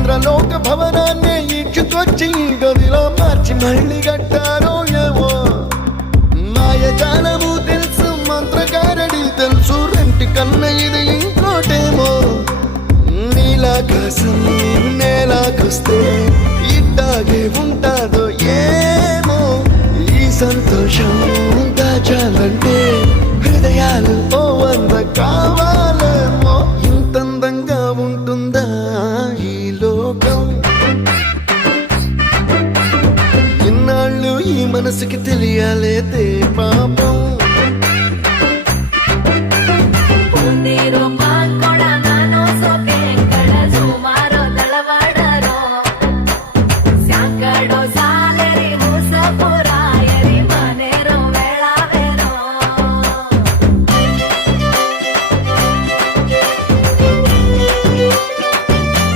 ఇంద్రలోక భవనాన్ని ఈడ్చుకొచ్చి గదిలో మార్చి మళ్ళీ కట్టారో ఏమో మాయజాలము తెలుసు మంత్రగారడి తెలుసు రెంటి కన్న ఇది ఇంకోటేమో నీలాకాశం నేలాకొస్తే ఇట్టాగే ఉంటాదో ఏమో ఈ సంతోషం దాచాలంటే హృదయాలు ఓ వంద కావాలేమో ఇంతందంగా ఉంటుందా ఈ లోకం ఇన్నాళ్ళు ఈ మనసుకి తెలియాలేదే పాపం